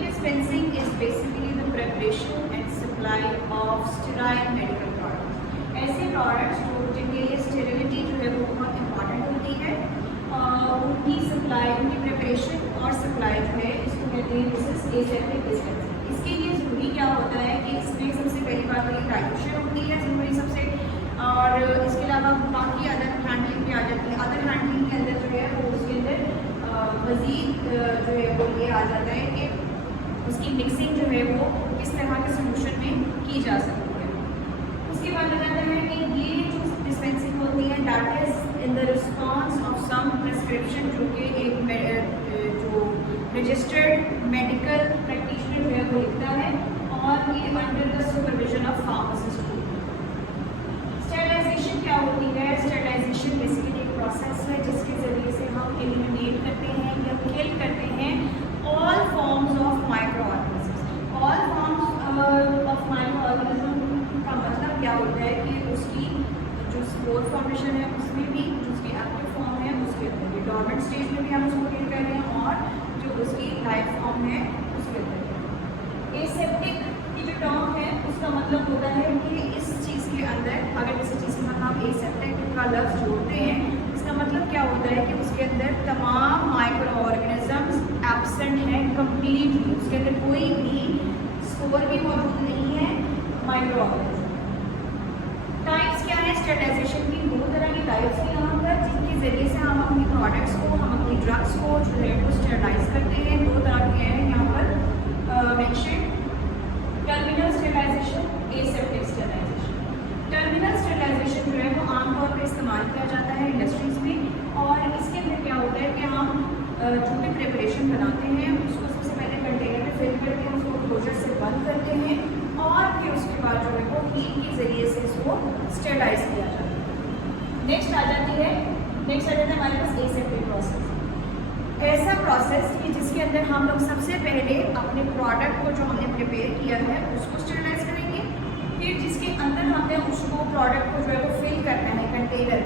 Dispensing is basically the preparation and supply of sterile medical products. ऐसे products जो जिनके लिए sterility जो है वो बहुत important होती है, उनकी supply, उनकी preparation और supply जो है इसको कहते हैं this is aseptic dispensing. इसके लिए ज़रूरी क्या होता है कि इसमें सबसे पहली बात तो ये dilution होती है ज़रूरी सबसे, और इसके अलावा बाकी अदर हैंडलिंग भी आ जाती है. अदर हैंडलिंग के अंदर जो है वो उसके अंदर मज़ीद जो है वो ये आ जाता है कि उसकी मिक्सिंग जो है वो किस तरह के सोल्यूशन में की जा सकती है. उसके बाद कहते हैं कि ये जो डिस्पेंसिंग होती है that is in the response of some prescription, जो कि एक जो रजिस्टर्ड मेडिकल प्रैक्टिशनर जो है वो लिखता है, और ये under the supervision of pharmacist. Sterilisation क्या होती है? स्टेरिलाइजेशन बेसिकली एक प्रोसेस है जिसके ज़रिए से हम एलिमिनेट करते हैं या किल करते हैं all forms of microorganisms. All forms of microorganism का मतलब क्या होता है कि उसकी जो स्पोर फॉर्मेशन है उसमें भी, जो उसकी एक्टिव फॉर्म है उसके अंदर, डॉर्मेंट स्टेज में भी हम उसको डील कर रहे हैं, और जो उसकी लाइफ फॉर्म है उसके अंदर. एसेप्टिक की जो टर्म है उसका मतलब होता है कि इस चीज़ के अंदर अगर किसी चीज़ में हम एसेप्टिक का लफ्ज़ जोड़ते हैं, इसका मतलब क्या होता है कि उसके अंदर तमाम माइक्रो ऑर्गेनिजम्स एब्सेंट हैं कम्प्लीटली. उसके अंदर कोई भी स्पोर भी मौजूद नहीं है माइक्रो ऑर्गेनिज्म. टाइप्स क्या है स्टेरिलाइजेशन की? दो तरह की टाइप्स हैं यहाँ पर, जिनके ज़रिए से हम अपनी प्रोडक्ट्स को, हम अपनी ड्रग्स को जो है वो स्टेरिलाइज करते हैं. दो तरह के हैं यहाँ पर mention. Terminal sterilisation, aseptic sterilisation. Terminal sterilisation जो है वो आमतौर पर इस्तेमाल किया जाता है इंडस्ट्रीज़ में, और इसके अंदर क्या होता है कि हम जो भी प्रिपरेशन बनाते हैं उसको सबसे पहले कंटेनर में फिल करते हैं, उसको क्लोजर से बंद करते हैं, और फिर उसके बाद जो है वो हीट के ज़रिए से इसको स्टेरिलाइज किया जाता है. नेक्स्ट आ जाता है हमारे पास एसेप्टिक प्रोसेस. ऐसा प्रोसेस कि जिसके अंदर हम लोग सबसे पहले अपने प्रोडक्ट को जो हमने प्रिपेयर किया है उसको स्टेरिलाइज करेंगे, फिर जिसके अंदर हमने उसको प्रोडक्ट को जो है वो फिल करना है कंटेनर,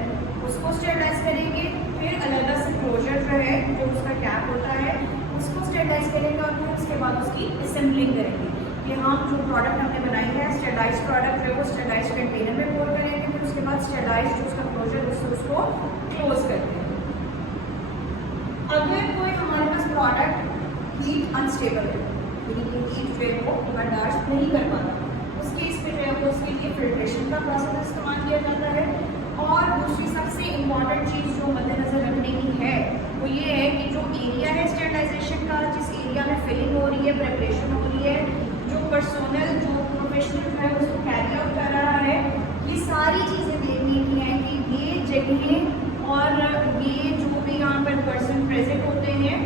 उसको स्टेरिलाइज करेंगे, फिर अलग से क्लोजर जो है जो उसका कैप होता है उसको स्टेरिलाइज करेंगे, और फिर उसके बाद उसकी असेंबलिंग करेंगे कि हम जो प्रोडक्ट हमने बनाई है स्टेरिलाइज प्रोडक्ट जो है वो स्टेरिलाइज कंटेनर में पोर करेंगे, फिर उसके बाद स्टेरिलाइज जो उसका क्लोजर उसको क्लोज करते हैं. अगर कोई हमारे पास प्रोडक्ट हीट अनस्टेबल है, यानी कि हीट जो है वो बर्दाश्त नहीं कर पाता, उस केस पे जो है वो उसके लिए फिल्ट्रेशन का प्रोसेस इस्तेमाल किया जाता है. और दूसरी सबसे इम्पॉर्टेंट चीज़ जो मद्देनज़र रखने की है वो ये है कि जो एरिया है स्टेरिलाइजेशन का, जिस एरिया में फिलिंग हो रही है, प्रिपरेशन हो रही है, जो पर्सनल जो प्रोफेशनल जो है उसको कैरी आउट कर रहा है, ये सारी चीज़ें देखने की हैं कि ये जगहें और ये जो भी यहाँ पर पर्सन प्रेजेंट होते हैं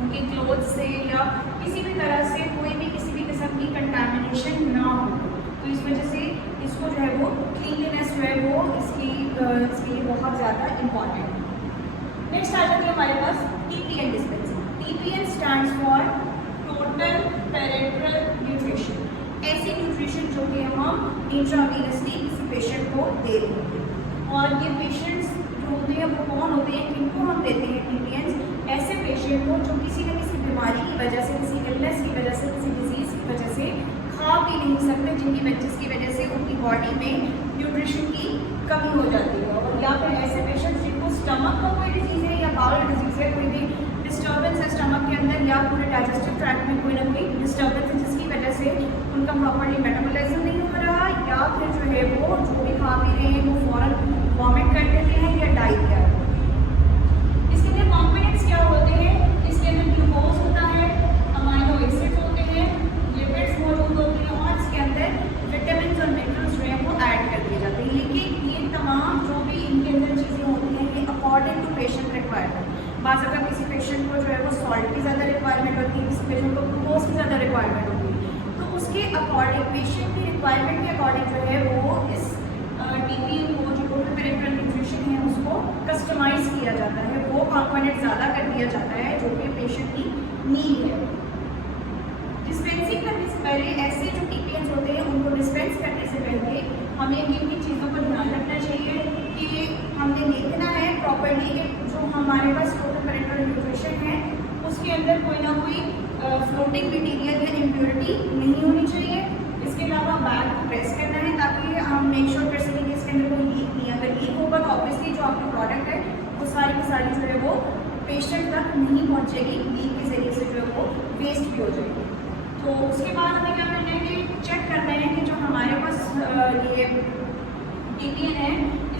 उनके क्लोथ से या किसी भी तरह से कोई भी किसी भी किस्म की कंटामिनेशन ना हो. तो इस वजह से इसको जो है वो क्लीनलीनेस जो है वो इसके लिए बहुत ज़्यादा इम्पॉर्टेंट है. नेक्स्ट आ जाती है हमारे पास TPN dispensing. TPN stands for total parental nutrition. ऐसी न्यूट्रिशन जो कि हम इंट्रावीनसली किसी पेशेंट को दे रहे हैं, और ये पेशेंट्स जो होते हैं वो कौन होते हैं, किनको हम देते हैं TPN? ऐसे पेशेंट को जो किसी न किसी बीमारी की वजह से, किसी इलनेस की वजह से, किसी डिजीज़ की वजह से खा भी नहीं सकते, जिसकी वजह से उनकी बॉडी में न्यूट्रिशन की कमी हो जाती है, और या फिर ऐसे पेशेंट्स जिनको स्टमक का कोई डिजीज़ है या बाउल डिजीज़ है, कोई भी डिस्टर्बेंस है स्टमक के अंदर या पूरे डाइजेस्टिव ट्रैक्ट में कोई ना कोई डिस्टर्बेंस है जिसकी वजह से उनका प्रॉपर्ली मेटाबॉलिज्म नहीं हो रहा, या फिर जो है वो जो भी खा पी रहे हैं वो फ़ौरन वॉमिट कर देते हैं या डायरिया. इसके अंदर कॉम्पोनेंट्स क्या होते हैं? इसके अंदर ग्लूकोज होता है, अमाइनो एसिड होते हैं, लिपिड्स मौजूद होते हैं, और इसके अंदर विटामिन और मिनरल्स जो है वो ऐड कर दिए जाते हैं. लेकिन ये तमाम जो भी इनके अंदर चीज़ें होती हैं ये अकॉर्डिंग टू पेशेंट रिक्वायरमेंट. बाज़ अगर किसी पेशेंट को जो है वो सॉल्ट की ज़्यादा रिक्वायरमेंट होती है, किसी पेशेंट को ग्लूकोज की ज़्यादा रिक्वायरमेंट होती है, तो उसके अकॉर्डिंग पेशेंट की रिक्वायरमेंट के अकॉर्डिंग जो है वो इस TPN को जो जो पेरेंटल न्यूट्रिशन है उसको कस्टमाइज किया जाता है, वो कंपोनेंट ज़्यादा कर दिया जाता है जो कि पेशेंट की नीड है। डिस्पेंसिंग करने से पहले ऐसे जो टीपीएंस होते हैं उनको डिस्पेंस करने से पहले हमें किन चीज़ों को ध्यान रखना चाहिए कि हमने देखना है प्रॉपर्ली कि जो हमारे पास टोटल पेरेंटल न्यूट्रिशन है उसके अंदर कोई ना कोई फ्लोटिंग मटीरियल या इम्प्योरिटी नहीं होनी चाहिए। इसके अलावा बैग प्रेस करना है ताकि हम मेक श्योर कर सकें कि इसके अंदर कोई लीक नहीं। अगर लीक होगा तो ऑब्वियसली जो आपकी प्रोडक्ट है वो सारी की सारी जो है वो पेशेंट तक नहीं पहुँचेगी, लीक के जरिए से जो है वो वेस्ट भी हो जाएगी। तो उसके बाद हमें क्या करना है कि चेक करना है कि जो हमारे पास ये टीपीएन है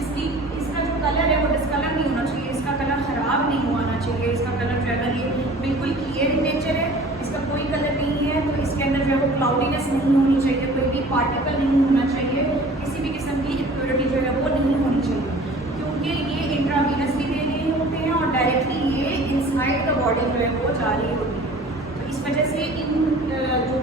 इसका जो कलर है वो डिस्कलर नहीं होना चाहिए, इसका कलर ख़राब नहीं होना चाहिए, इसका कलर जो है ये बिल्कुल क्लियर इन नेचर है, इसका कोई कलर नहीं है। तो इसके अंदर जो है वो क्लाउडीनेस नहीं होनी चाहिए, कोई भी पार्टिकल नहीं होना चाहिए, किसी भी किस्म की इम्प्योरिटी जो है वो नहीं होनी चाहिए, क्योंकि ये इंट्रावीनसली दे रहे होते हैं और डायरेक्टली ये इनसाइड द बॉडी जो है वो जा रही होती है। तो इस वजह से इन जो